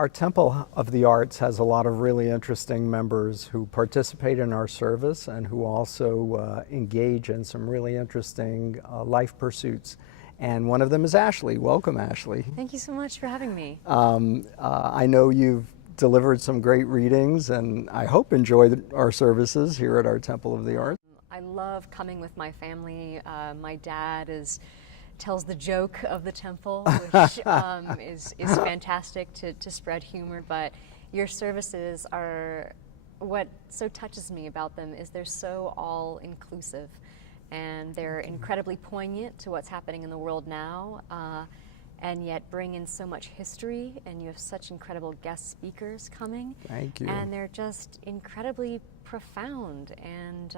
Our Temple of the Arts has a lot of really interesting members who participate in our service and who also engage in some really interesting life pursuits. And one of them is Ashley. Welcome, Ashley. Thank you so much for having me. I know you've delivered some great readings and I hope enjoyed our services here at our Temple of the Arts. I love coming with my family. My dad tells the joke of the temple, which is fantastic to spread humor, but your services are, what so touches me about them is they're so all-inclusive and they're incredibly poignant to what's happening in the world now, and yet bring in so much history, and you have such incredible guest speakers coming. Thank you. And they're just incredibly profound and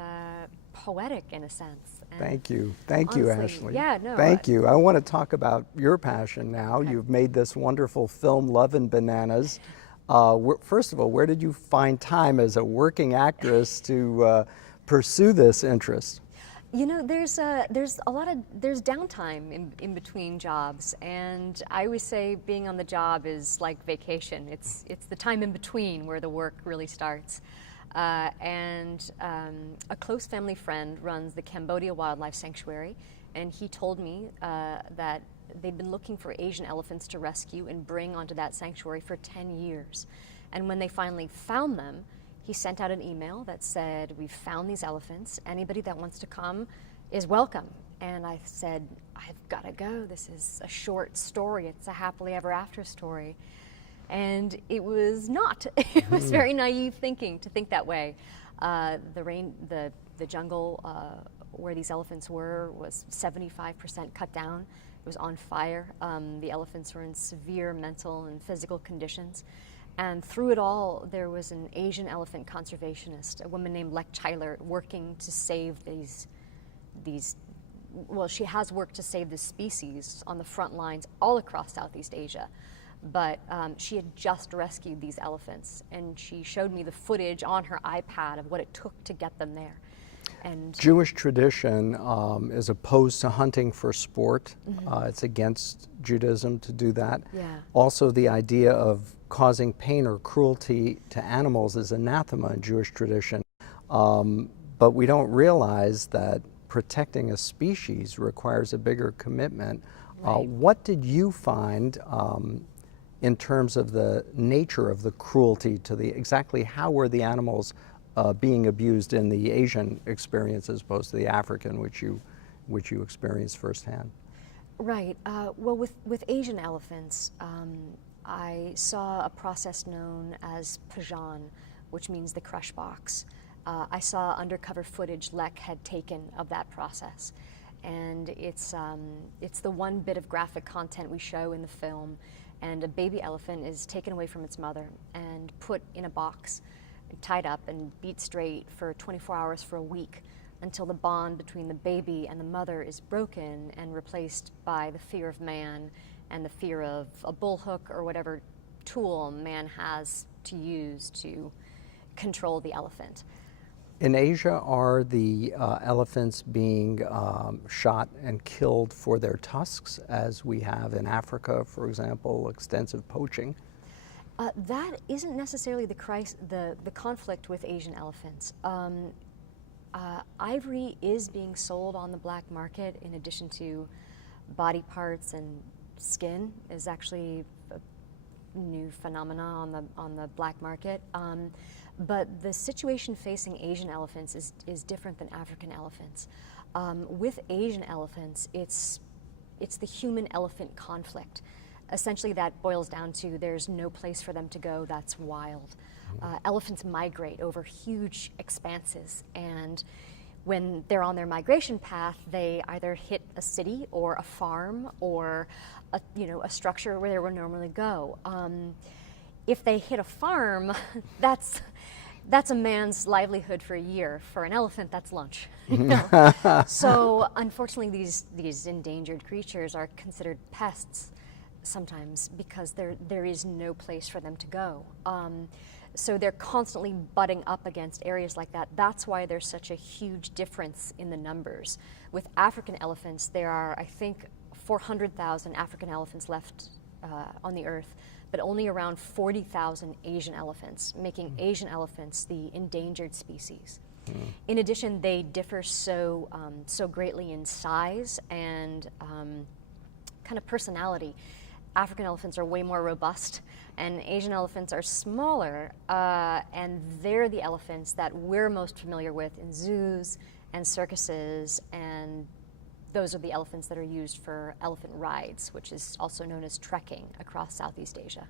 poetic in a sense. And thank you. Thank you, honestly, Ashley. Yeah, no. Thank you. I want to talk about your passion now. Okay. You've made this wonderful film, Love and Bananas. First of all, where did you find time as a working actress to pursue this interest? You know, there's downtime in between jobs, and I always say being on the job is like vacation. It's the time in between where the work really starts. A close family friend runs the Cambodia Wildlife Sanctuary, and he told me that they've been looking for Asian elephants to rescue and bring onto that sanctuary for 10 years. And when they finally found them, he sent out an email that said, "We've found these elephants. Anybody that wants to come is welcome." And I said, "I've got to go. This is a short story. It's a happily ever after story." And it was not. It was very naive thinking to think that way. The jungle where these elephants were was 75% cut down. It was on fire. The elephants were in severe mental and physical conditions. And through it all, there was an Asian elephant conservationist, a woman named Lek Chyler, working to save well, she has worked to save this species on the front lines all across Southeast Asia. But she had just rescued these elephants, and she showed me the footage on her iPad of what it took to get them there. And Jewish tradition is opposed to hunting for sport. It's against Judaism to do that. Yeah. Also, the idea of causing pain or cruelty to animals is anathema in Jewish tradition. But we don't realize that protecting a species requires a bigger commitment. Right. What did you find in terms of the nature of the cruelty to exactly how were the animals being abused in the Asian experience as opposed to the African, which you experienced firsthand? Right. Well, with Asian elephants, I saw a process known as pajan, which means the crush box. I saw undercover footage Lek had taken of that process, and it's the one bit of graphic content we show in the film. And a baby elephant is taken away from its mother and put in a box, tied up and beat straight for 24 hours for a week until the bond between the baby and the mother is broken and replaced by the fear of man and the fear of a bullhook or whatever tool man has to use to control the elephant. In Asia, are the elephants being shot and killed for their tusks, as we have in Africa, for example, extensive poaching? That isn't necessarily the conflict with Asian elephants. Ivory is being sold on the black market in addition to body parts, and skin is actually a new phenomena on the black market. But the situation facing Asian elephants is different than African elephants. With Asian elephants, it's the human-elephant conflict. Essentially, that boils down to there's no place for them to go that's wild. Elephants migrate over huge expanses, and when they're on their migration path, they either hit a city or a farm or a structure where they would normally go. If they hit a farm, that's a man's livelihood for a year. For an elephant, that's lunch. So unfortunately, these endangered creatures are considered pests sometimes because there is no place for them to go. So they're constantly butting up against areas like that. That's why there's such a huge difference in the numbers. With African elephants, there are, I think, 400,000 African elephants left on the earth, but only around 40,000 Asian elephants, making Asian elephants the endangered species. In addition, they differ so greatly in size and kind of personality. African elephants are way more robust, and Asian elephants are smaller, and they're the elephants that we're most familiar with in zoos and circuses, and those are the elephants that are used for elephant rides, which is also known as trekking across Southeast Asia.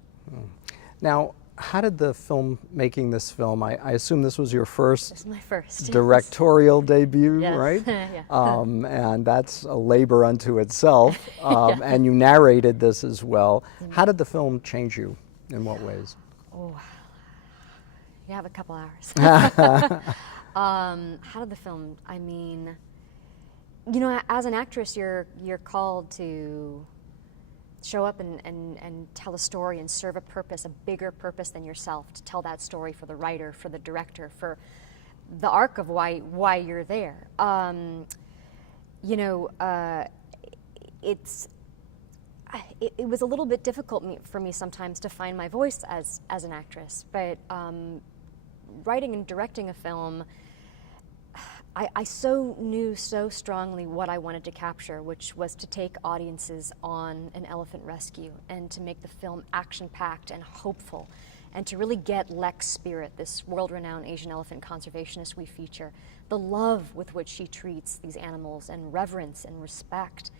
Now, how did the film, making this film, I assume this was your first, This is my first directorial debut, Yes. right? Yeah. And that's a labor unto itself. And you narrated this as well. How did the film change you? In what ways? Oh, you have a couple hours. How did the film? I mean, you know, as an actress, you're called to show up and tell a story and serve a purpose, a bigger purpose than yourself, to tell that story for the writer, for the director, for the arc of why you're there. You know, it was a little bit difficult for me sometimes to find my voice as an actress, but writing and directing a film, I knew so strongly what I wanted to capture, which was to take audiences on an elephant rescue and to make the film action-packed and hopeful, and to really get Lex Spirit, this world-renowned Asian elephant conservationist we feature, the love with which she treats these animals, and reverence and respect.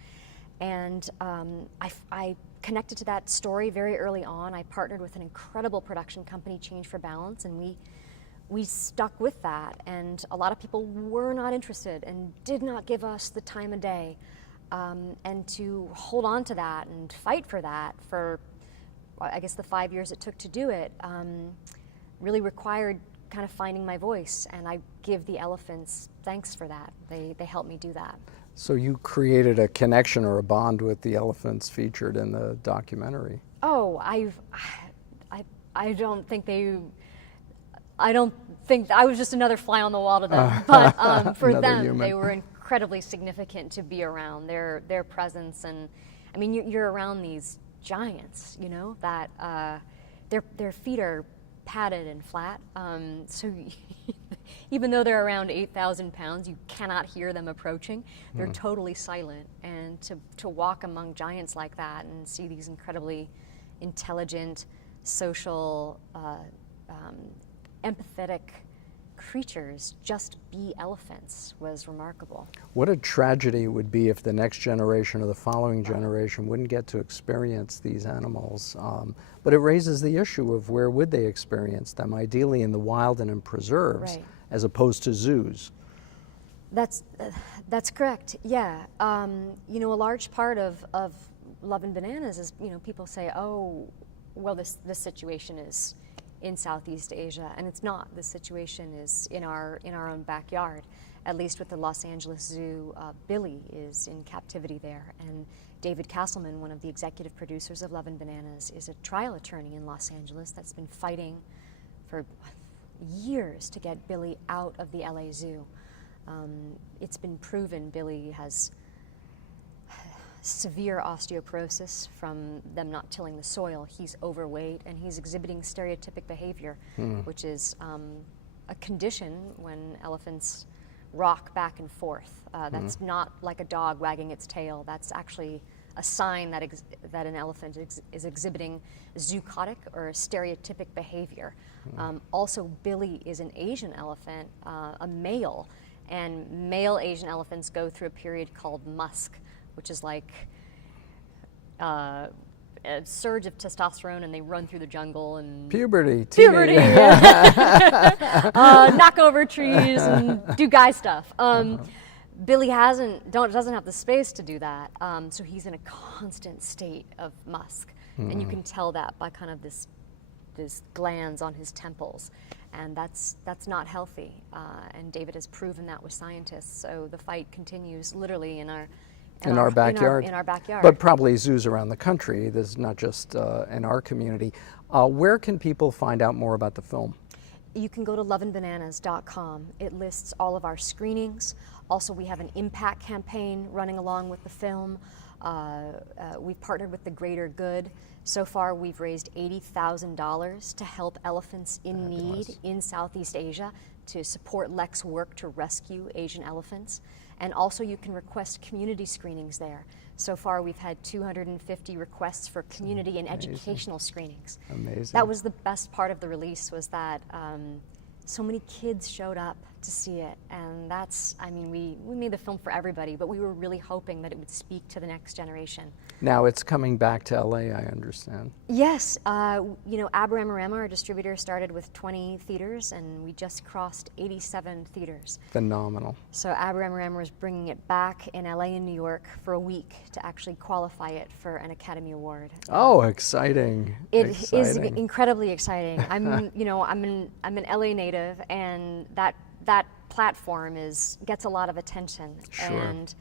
And I connected to that story very early on. I partnered with an incredible production company, Change for Balance, and we stuck with that, and a lot of people were not interested and did not give us the time of day. And to hold on to that and fight for that for, I guess, the 5 years it took to do it, really required kind of finding my voice, and I give the elephants thanks for that. They helped me do that. So you created a connection or a bond with the elephants featured in the documentary. Oh, I don't think I was just another fly on the wall to them, but for them, human. they were incredibly significant to be around. Their presence, and I mean, you're around these giants, you know, that their feet are padded and flat, so even though they're around 8,000 pounds, you cannot hear them approaching. They're totally silent, and to walk among giants like that and see these incredibly intelligent, social, empathetic creatures just be elephants was remarkable. What a tragedy it would be if the next generation or the following generation wouldn't get to experience these animals. But it raises the issue of where would they experience them, ideally in the wild and in preserves, Right. as opposed to zoos. That's correct, yeah. You know, a large part of Love and Bananas is, you know, people say, oh, well, this situation is in Southeast Asia, and it's not. The situation is in our own backyard. At least with the Los Angeles Zoo, Billy is in captivity there, and David Castleman, one of the executive producers of Love and Bananas, is a trial attorney in Los Angeles that's been fighting for years to get Billy out of the LA Zoo. It's been proven Billy has severe osteoporosis from them not tilling the soil. He's overweight, and he's exhibiting stereotypic behavior, which is a condition when elephants rock back and forth. That's not like a dog wagging its tail. That's actually a sign that an elephant is exhibiting zoochotic or stereotypic behavior. Also, Billy is an Asian elephant, a male, and male Asian elephants go through a period called musk, which is like a surge of testosterone, and they run through the jungle and Puberty. puberty, yeah. Knock over trees and do guy stuff. Billy doesn't have the space to do that, so he's in a constant state of musk, and you can tell that by kind of this glands on his temples, and that's not healthy. And David has proven that with scientists. So the fight continues literally in our backyard. In our backyard. But probably zoos around the country. This is not just in our community. Where can people find out more about the film? You can go to loveandbananas.com. It lists all of our screenings. Also, we have an impact campaign running along with the film. We've partnered with the Greater Good. So far, we've raised $80,000 to help elephants in need in Southeast Asia, to support LEC's work to rescue Asian elephants. And also, you can request community screenings there. So far, we've had 250 requests for community and educational screenings. Amazing. That was the best part of the release, was that so many kids showed up to see it, and that's, I mean, we made the film for everybody, but we were really hoping that it would speak to the next generation. Now it's coming back to LA, I understand. Yes, you know, Aberama, our distributor, started with 20 theaters, and we just crossed 87 theaters. Phenomenal. So Aberama is bringing it back in LA and New York for a week to actually qualify it for an Academy Award. Oh, exciting. It is incredibly exciting. I'm, you know, I'm an LA native, and that platform gets a lot of attention. Sure. And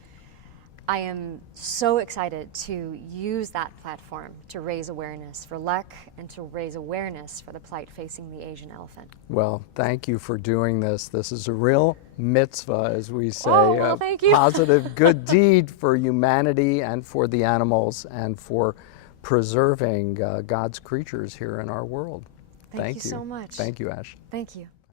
I am so excited to use that platform to raise awareness for LEC and to raise awareness for the plight facing the Asian elephant. Well, thank you for doing this. This is a real mitzvah, as we say. Oh, well, thank you. Positive good deed for humanity and for the animals and for preserving God's creatures here in our world. Thank you so much. Thank you, Ash. Thank you.